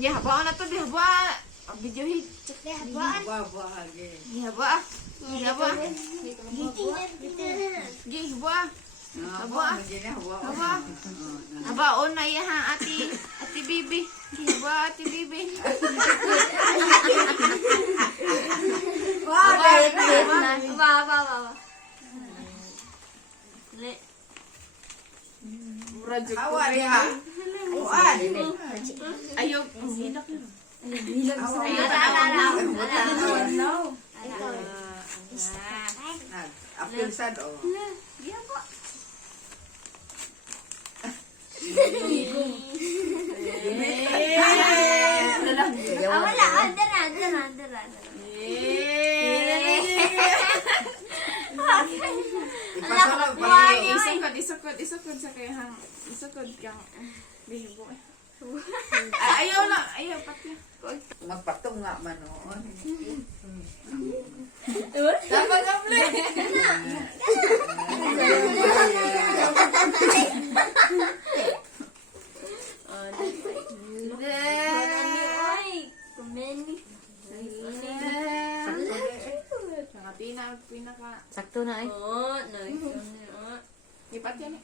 Ya, haba na to, di haba. Video hit. Habaan. Di haba. Di haba. Di haba. Haba. Haba. Haba on na iya ha ati Bibi. Di haba ati Bibi. Ba. Le. Murad jud ko. Awa diha. Uan. Ayaw. Apil sad o. Wala, andara. Ipasulog pa. Isukod sa kay hang. Isukod kang bihibo. Ayaw na, ayaw pati. Magpatong nga man o. Dapat gamle. Pinaka Sakto na eh. Oh, nice. Ipat yan eh.